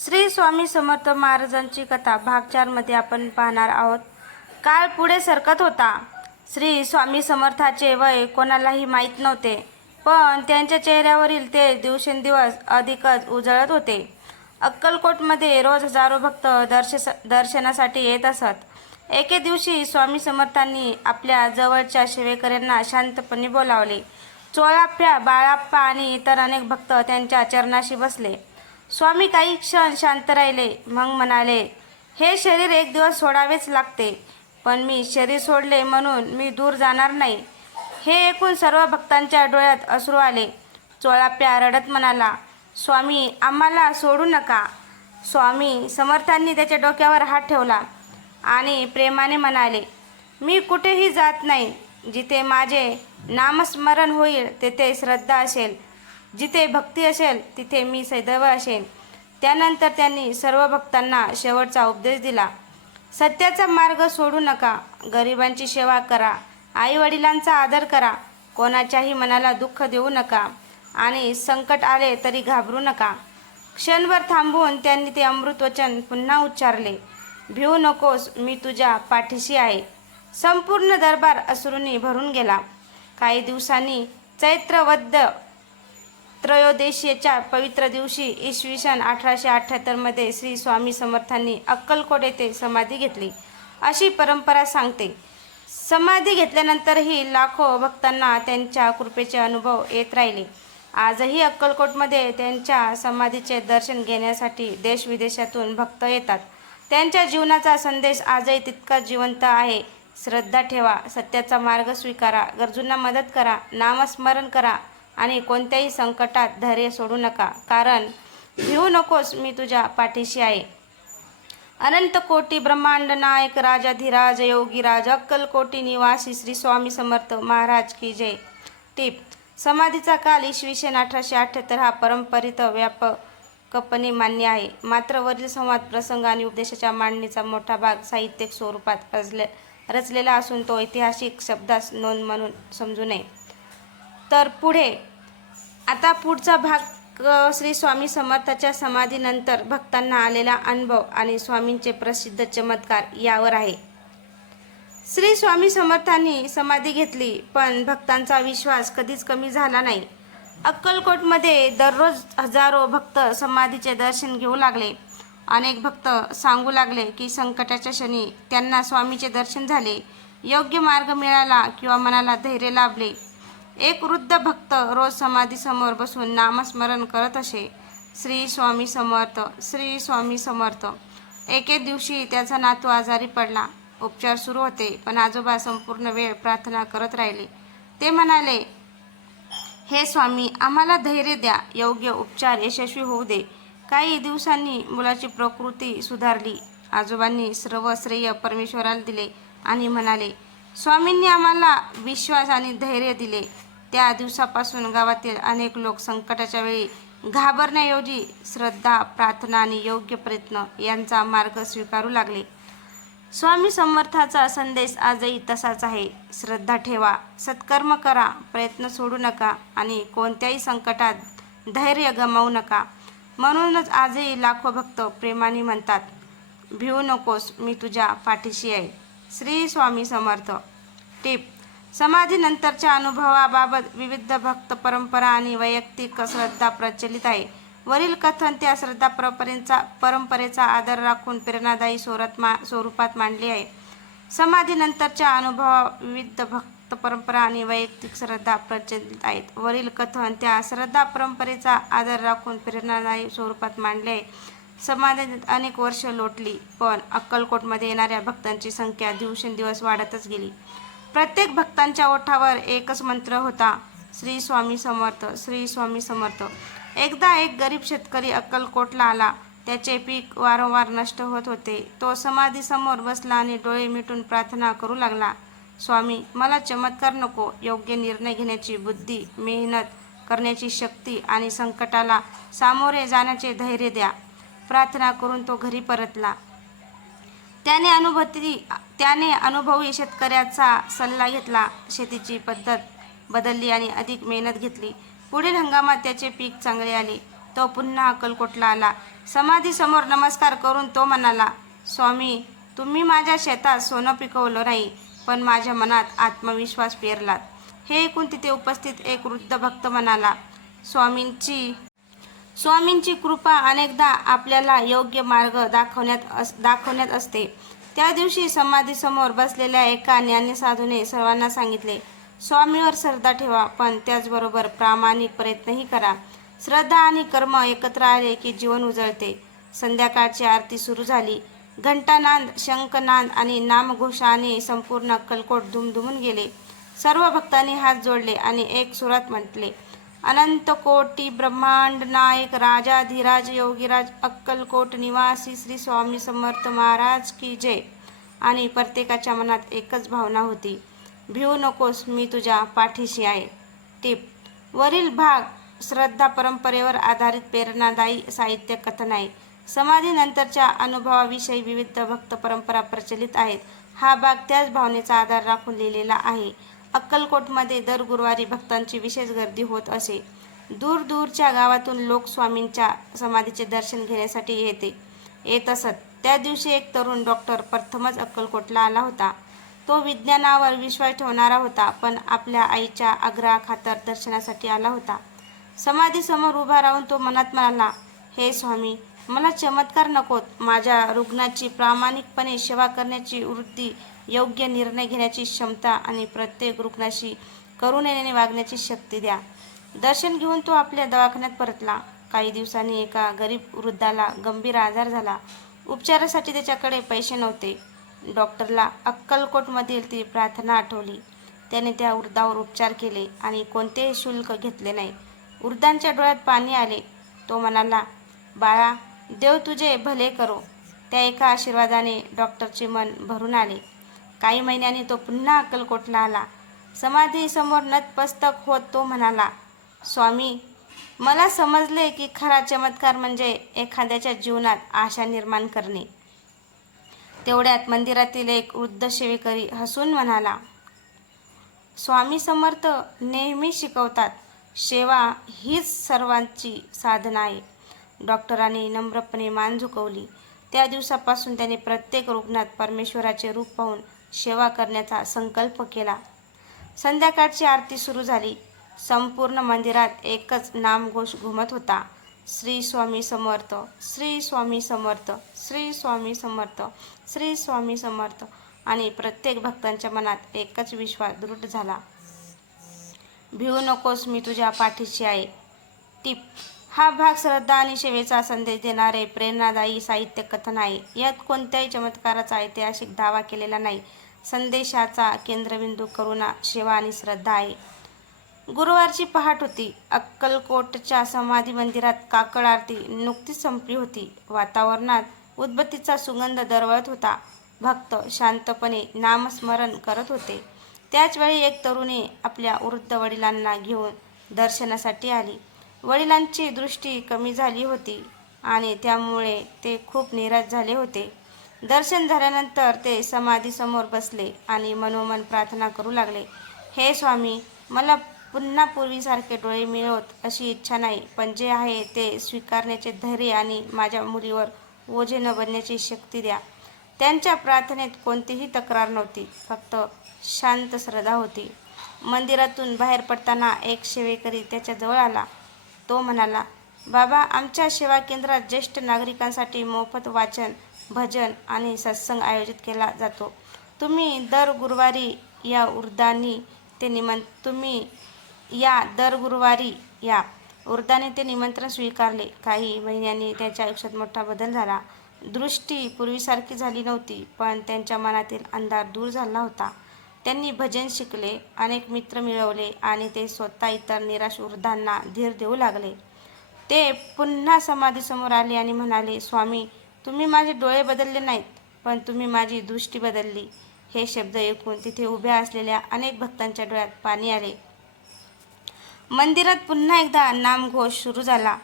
श्री स्वामी समर्थ महाराजांची कथा भाग 4 मध्ये आपण पाहणार आहोत. काळ पुढे सरकत होता. श्री स्वामी समर्थाचे वय कोणालाही माहीत नव्हते, पण त्यांच्या चेहऱ्यावरील ते दिवसेंदिवस अधिकच उजळत होते. अक्कलकोटमध्ये रोज हजारो भक्त दर्शनासाठी येत असत. एके दिवशी स्वामी समर्थांनी आपल्या जवळच्या सेवेकऱ्यांना शांतपणे बोलावले. चोळाप्पा, बाळाप्पा आणि इतर अनेक भक्त त्यांच्या चरणाशी बसले. स्वामी काही क्षण शांत राहिले, मग म्हणाले, हे शरीर एक दिवस सोडावेच लागते, पण मी शरीर सोडले म्हणून मी दूर जाणार नाही. हे ऐकून सर्व भक्तांच्या डोळ्यात अश्रू आले. चोळाप्पा रडत म्हणाला, स्वामी, आम्हाला सोडू नका. स्वामी समर्थांनी त्याच्या डोक्यावर हात ठेवला आणि प्रेमाने म्हणाले, मी कुठेही जात नाही. जिथे माझे नामस्मरण होईल तेथे श्रद्धा असेल, जिथे भक्ती असेल तिथे मी सदैव असेन. त्यानंतर त्यांनी सर्व भक्तांना शेवटचा उपदेश दिला. सत्याचा मार्ग सोडू नका. गरिबांची सेवा करा. आईवडिलांचा आदर करा. कोणाच्याही मनाला दुःख देऊ नका आणि संकट आले तरी घाबरू नका. क्षणभर थांबून त्यांनी ते अमृतवचन पुन्हा उच्चारले, भिवू नकोस, मी तुझ्या पाठीशी आहे. संपूर्ण दरबार अश्रूंनी भरून गेला. काही दिवसांनी चैत्रवद्य त्रयोदशीच्या पवित्र दिवशी इसवी सन 1878 मध्ये श्री स्वामी समर्थांनी अक्कलकोट येथे समाधी घेतली, अशी परंपरा सांगते. समाधी घेतल्यानंतरही लाखो भक्तांना त्यांच्या कृपेचे अनुभव येत राहिले. आजही अक्कलकोटमध्ये त्यांच्या समाधीचे दर्शन घेण्यासाठी देशविदेशातून भक्त येतात. त्यांच्या जीवनाचा संदेश आजही तितकाच जिवंत आहे. श्रद्धा ठेवा, सत्याचा मार्ग स्वीकारा, गरजूंना मदत करा, नामस्मरण करा आणि कोणत्याही संकटात धैर्य सोडू नका, कारण भिवू नकोस, मी तुझ्या पाठीशी आहे. अनंत कोटी ब्रह्मांड नायक राजाधिराज योगीराज अक्कलकोटी निवासी श्री स्वामी समर्थ महाराज की जय. टिप: समाधीचा काल इसवी सन 1878 हा परंपरित व्यापकपणे मान्य आहे. मात्र वरील संवाद, प्रसंग आणि उपदेशाच्या मांडणीचा मोठा भाग साहित्यिक स्वरूपात रचलेला असून तो ऐतिहासिक शब्दास नोंद म्हणून समजू नये. तर आता पुढचा भाग श्री स्वामी समर्थाच्या समाधीनंतर भक्तांना आलेला अनुभव आणि स्वामींचे प्रसिद्ध चमत्कार यावर आहे. श्री स्वामी समर्थांनी समाधी घेतली, पण भक्तांचा विश्वास कधीच कमी झाला नाही. अक्कलकोटमध्ये दररोज हजारो भक्त समाधीचे दर्शन घेऊ लागले. अनेक भक्त सांगू लागले की संकटाच्या क्षणी त्यांना स्वामीचे दर्शन झाले, योग्य मार्ग मिळाला किंवा मनाला धैर्य लाभले. एक वृद्ध भक्त रोज समाधीसमोर बसून नामस्मरण करत असे, श्री स्वामी समर्थ, श्री स्वामी समर्थ. एके दिवशी त्याचा नातू आजारी पडला. उपचार सुरू होते, पण आजोबा संपूर्ण वेळ प्रार्थना करत राहिले. ते म्हणाले, हे स्वामी, आम्हाला धैर्य द्या, योग्य उपचार यशस्वी होऊ दे. काही दिवसांनी मुलाची प्रकृती सुधारली. आजोबांनी सर्व श्रेय परमेश्वराला दिले आणि म्हणाले, स्वामींनी आम्हाला विश्वास आणि धैर्य दिले. त्या दिवसापासून गावातील अनेक लोक संकटाच्या वेळी घाबरण्याऐवजी श्रद्धा, प्रार्थना आणि योग्य प्रयत्न यांचा मार्ग स्वीकारू लागले. स्वामी समर्थाचा संदेश आजही तसाच आहे. श्रद्धा ठेवा, सत्कर्म करा, प्रयत्न सोडू नका आणि कोणत्याही संकटात धैर्य गमावू नका. म्हणूनच आजही लाखो भक्त प्रेमाने म्हणतात, भिवू नकोस, मी तुझ्या पाठीशी आहे. श्री स्वामी समर्थ. टिप: समाधीनंतरच्या अनुभवाबाबत विविध भक्त परंपरा आणि वैयक्तिक श्रद्धा प्रचलित आहे. वरील कथन त्या श्रद्धा परंपरेचा आधार राखून प्रेरणादायी स्वरूपात मांडले आहे. समाधीनंतरच्या विविध भक्त परंपरा आणि वैयक्तिक श्रद्धा प्रचलित आहेत. वरील कथन त्या श्रद्धा परंपरेचा आधार राखून प्रेरणादायी स्वरूपात मांडले आहे. समाधीत अनेक वर्ष लोटली, पण अक्कलकोटमध्ये येणाऱ्या भक्तांची संख्या दिवसेंदिवस वाढतच गेली. प्रत्येक भक्तांच्या ओठावर एकच मंत्र होता, श्री स्वामी समर्थ, श्री स्वामी समर्थ. एकदा एक गरीब शेतकरी अक्कलकोटला आला. त्याचे पीक वारंवार नष्ट होत होते. तो समाधीसमोर बसला आणि डोळे मिटून प्रार्थना करू लागला, स्वामी, मला चमत्कार नको, योग्य निर्णय घेण्याची बुद्धी, मेहनत करण्याची शक्ती आणि संकटाला सामोरे जाण्याचे धैर्य द्या. प्रार्थना करून तो घरी परतला. त्याने अनुभवी शेतकऱ्याचा सल्ला घेतला, शेतीची पद्धत बदलली आणि अधिक मेहनत घेतली. पुढील हंगामात त्याचे पीक चांगले आले. तो पुन्हा अक्कलकोटला आला. समाधीसमोर नमस्कार करून तो म्हणाला, स्वामी, तुम्ही माझ्या शेतात सोनं पिकवलं नाही, पण माझ्या मनात आत्मविश्वास पेरलात. हे ऐकून तिथे उपस्थित एक वृद्ध भक्त म्हणाला, स्वामींची कृपा अनेकदा आपल्याला योग्य मार्ग दाखवण्यात असते. त्या दिवशी समाधीसमोर बसलेल्या एका ज्ञानीसाधूने सर्वांना सांगितले, स्वामीवर श्रद्धा ठेवा, पण त्याचबरोबर प्रामाणिक प्रयत्नही करा. श्रद्धा आणि कर्म एकत्र आले की जीवन उजळते. संध्याकाळची आरती सुरू झाली. घंटानाद, शंखनाद आणि नामघोषाने संपूर्ण अक्कलकोट दुमदुमून गेले. सर्व भक्तांनी हात जोडले आणि एक सुरात म्हटले, अनंत कोटी ब्रह्मांड नायक राजाधिराज योगीराज अक्कलकोट निवासी श्री स्वामी समर्थ महाराज की जय. आणि प्रत्येकाच्या मनात एकच भावना होती, भिवू नकोस, मी तुझ्या पाठीशी आहे. टिप: वरील भाग श्रद्धा परंपरेवर आधारित प्रेरणादायी साहित्य कथन आहे. समाधीनंतरच्या अनुभवाविषयी विविध भक्त परंपरा प्रचलित आहेत. हा भाग त्याच भावनेचा आधार राखून लिहिलेला आहे. अक्कलकोटमध्ये दर गुरुवारी भक्तांची विशेष गर्दी होत असे. दूरदूरच्या गावातून लोक स्वामींच्या समाधीचे दर्शन घेण्यासाठी येत असत. त्या दिवशी एक तरुण डॉक्टर प्रथमच अक्कलकोटला आला होता. तो विज्ञानावर विश्वास ठेवणारा होता, पण आपल्या आईच्या आग्रहाखातर दर्शनासाठी आला होता. समाधीसमोर उभा राहून तो मनात म्हणाला, हे स्वामी, मला चमत्कार नकोत. माझ्या रुग्णाची प्रामाणिकपणे सेवा करण्याची वृत्ती, योग्य निर्णय घेण्याची क्षमता आणि प्रत्येक रुग्णाशी करुणेने वागण्याची शक्ती द्या. दर्शन घेऊन तो आपल्या दवाखान्यात परतला. काही दिवसांनी एका गरीब वृद्धाला गंभीर आजार झाला. उपचारासाठी त्याच्याकडे पैसे नव्हते. डॉक्टरला अक्कलकोटमधील ती प्रार्थना आठवली. त्याने त्या वृद्धावर उपचार केले आणि कोणतेही शुल्क घेतले नाही. वृद्धांच्या डोळ्यात पाणी आले. तो म्हणाला, बाळा, देव तुझे भले करो. त्या एका आशीर्वादाने डॉक्टरचे मन भरून आले. काही महिन्यांनी तो पुन्हा अक्कलकोटला आला. समाधीसमोर नतमस्तक होत तो म्हणाला, स्वामी, मला समजले की खरा चमत्कार म्हणजे एखाद्याच्या जीवनात आशा निर्माण करणे. तेवढ्यात मंदिरातील एक वृद्ध सेवेकरी हसून म्हणाला, स्वामी समर्थ नेहमी शिकवतात, सेवा हीच सर्वांची साधना आहे. डॉक्टरांनी नम्रपणे मान झुकवली. त्या दिवसापासून त्याने प्रत्येक रुग्णात परमेश्वराचे रूप पाहून सेवा करण्याचा संकल्प केला. संध्याकाळची आरती सुरू झाली. संपूर्ण मंदिरात एकच नामघोष घुमत होता, श्री स्वामी समर्थ, श्री स्वामी समर्थ, श्री स्वामी समर्थ, श्री स्वामी समर्थ. आणि प्रत्येक भक्तांच्या मनात एकच विश्वास दृढ झाला, भिवू नकोस, मी तुझ्या पाठीशी आहे. टिप: हा भाग श्रद्धा आणि सेवेचा संदेश देणारे प्रेरणादायी साहित्य कथन आहे. यात कोणत्याही चमत्काराचा ऐतिहासिक दावा केलेला नाही. संदेशाचा केंद्रबिंदू करुणा, सेवा आणि श्रद्धा आहे. गुरुवारची पहाट होती. अक्कलकोटच्या समाधी मंदिरात काकड आरती नुकतीच संपली होती. वातावरणात उदबत्तीचा सुगंध दरवळत होता. भक्त शांतपणे नामस्मरण करत होते. त्याच वेळी एक तरुणी आपल्या वृद्ध वडिलांना घेऊन दर्शनासाठी आली. वडिलांची दृष्टी कमी झाली होती आणि त्यामुळे ते खूप निराश झाले होते. दर्शन झाल्यानंतर ते समाधीसमोर बसले आणि मनोमन प्रार्थना करू लागले, हे स्वामी, मला पुन्हा पूर्वीसारखे डोळे मिळवत अशी इच्छा नाही, पण जे आहे ते स्वीकारण्याचे धैर्य आणि माझ्या मुलीवर ओझे न बनण्याची शक्ती द्या. त्यांच्या प्रार्थनेत कोणतीही तक्रार नव्हती, फक्त शांत श्रद्धा होती. मंदिरातून बाहेर पडताना एक सेवेकरी त्याच्याजवळ आला. तो म्हणाला, बाबा, आमच्या सेवा केंद्रात ज्येष्ठ नागरिकांसाठी मोफत वाचन, भजन आणि सत्संग आयोजित केला जातो. तुम्ही दर गुरुवारी या. वृद्धाने ते निमंत्रण स्वीकारले. काही महिन्यांनी त्याच्या आयुष्यात मोठा बदल झाला. दृष्टी पूर्वीसारखी झाली नव्हती, पण त्यांच्या मनातील अंधार दूर झाला होता. त्यांनी भजन शिकले, अनेक मित्र मिळवले आणि ते स्वतः इतर निराश वृद्धांना धीर देऊ लागले. ते पुन्हा समाधीसमोर आले आणि म्हणाले, स्वामी, तुम्ही माझे डोळे बदलले नाहीत, पण तुम्ही माझी दृष्टी बदलली. हे शब्द ऐकून तिथे उभ्या असलेल्या अनेक भक्तांच्या डोळ्यात पाणी आले. मंदिरात पुन्हा एकदा नामघोष सुरू झाला,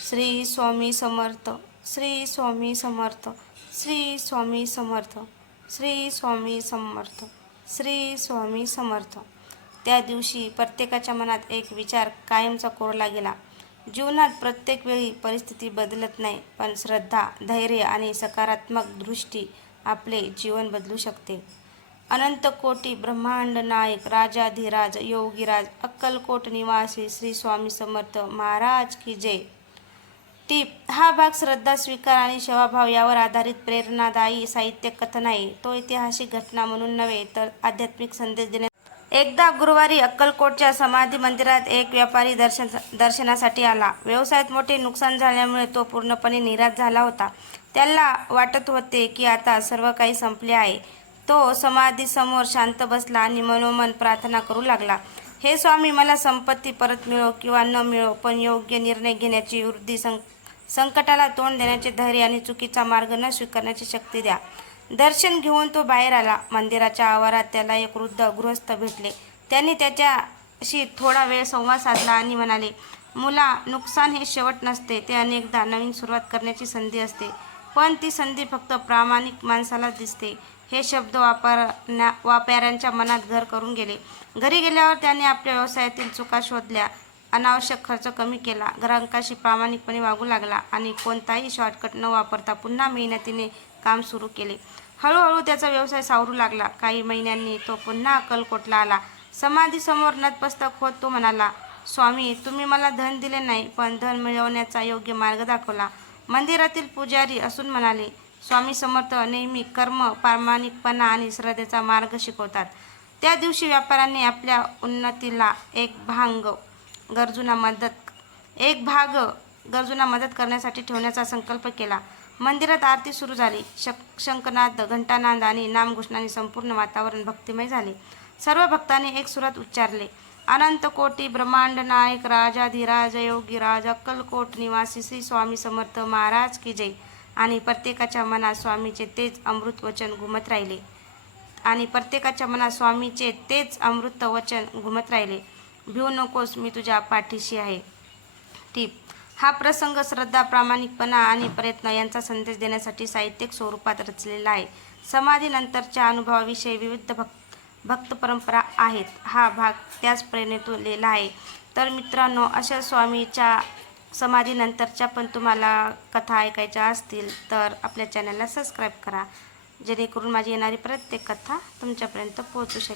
श्री स्वामी समर्थ, श्री स्वामी समर्थ, श्री स्वामी समर्थ, श्री स्वामी समर्थ, श्री स्वामी समर्थ. त्या दिवशी प्रत्येकाच्या मनात एक विचार कायमचा कोरला गेला, जीवनात प्रत्येक वेळी परिस्थिती बदलत नाही, पण श्रद्धा, धैर्य आणि सकारात्मक दृष्टी आपले जीवन बदलू शकते. अनंत कोटी ब्रह्मांड नायक राजाधिराज योगीराज अक्कलकोट निवासी श्री स्वामी समर्थ महाराज की जय. टीप हा भाग श्रद्धा, स्वीकार आणि सेवाभाव यावर आधारित प्रेरणादायी साहित्य कथन आहे. तो ऐतिहासिक घटना म्हणून नव्हे तर आध्यात्मिक संदेश देण्यासाठी. एकदा गुरुवारी अक्कलकोटच्या समाधी मंदिरात एक व्यापारी दर्शनासाठी आला. व्यवसायात मोठे नुकसान झाल्यामुळे तो पूर्णपणे निराश झाला होता. त्याला वाटत होते की आता सर्व काही संपले आहे. तो समाधीसमोर शांत बसला आणि मनोमन प्रार्थना करू लागला. हे स्वामी, मला संपत्ती परत मिळो किंवा न मिळो, पण योग्य निर्णय घेण्याची वृद्धी, संकटाला तोंड देण्याचे धैर्य आणि चुकीचा मार्ग न स्वीकारण्याची शक्ती द्या. दर्शन घेऊन तो बाहेर आला. मंदिराच्या आवारात त्याला एक वृद्ध गृहस्थ भेटले. त्यांनी त्याच्याशी थोडा वेळ संवाद साधला आणि म्हणाले, मुला, नुकसान हे शेवट नसते, ते अनेकदा नवीन सुरुवात करण्याची संधी असते, पण ती संधी फक्त प्रामाणिक माणसाला दिसते. हे शब्द व्यापाऱ्यांच्या मनात घर करून गेले. घरी गेल्यावर त्याने आपल्या व्यवसायातील चुका शोधल्या, अनावश्यक खर्च कमी केला, ग्राहकांशी प्रामाणिकपणे वागू लागला आणि कोणताही शॉर्टकट न वापरता पुन्हा मेहनतीने काम सुरू केले. हळूहळू त्याचा व्यवसाय सावरू लागला. काही महिन्यांनी तो पुन्हा अक्कलकोटला आला. समाधीसमोर नतमस्तक होत तो म्हणाला, स्वामी, तुम्ही मला धन दिले नाही, पण धन मिळवण्याचा योग्य मार्ग दाखवला. मंदिरातील पुजारी हसून म्हणाले, स्वामी समर्थ नेहमी कर्म, प्रामाणिकपणा आणि श्रद्धेचा मार्ग शिकवतात. त्या दिवशी व्यापाऱ्याने आपल्या उन्नतीला एक भाग गरजूंना मदत करण्यासाठी ठेवण्याचा संकल्प केला. मंदिरात आरती सुरू झाली. शंखनाद, घंटानाद आणि नामघोषणाने संपूर्ण वातावरण भक्तिमय झाले. सर्व भक्तांनी एक सुरात उच्चारले, अनंत कोटी ब्रह्मांड नायक राजाधिराज योगीराज अक्कलकोट निवासी श्री स्वामी समर्थ महाराज की जय. आणि प्रत्येकाच्या मनात स्वामीचे तेच अमृत वचन घुमत राहिले. भिवू नकोस, मी तुझ्या पाठीशी आहे. टीप हा प्रसंग श्रद्धा, प्रामाणिकपणा आणि प्रयत्न यांचा संदेश देण्यासाठी साहित्यिक स्वरूपात रचलेला आहे. समाधीनंतरच्या अनुभवाविषयी विविध भक्त परंपरा आहेत. हा भाग त्याच प्रेरणेतून लिहिला आहे. तर मित्रांनो, अशा स्वामीच्या समाधीनंतरच्या पण तुम्हाला कथा ऐकायच्या असतील तर आपल्या चॅनलला सबस्क्राईब करा, जेणेकरून माझी येणारी प्रत्येक कथा तुमच्यापर्यंत पोहोचू शकेल.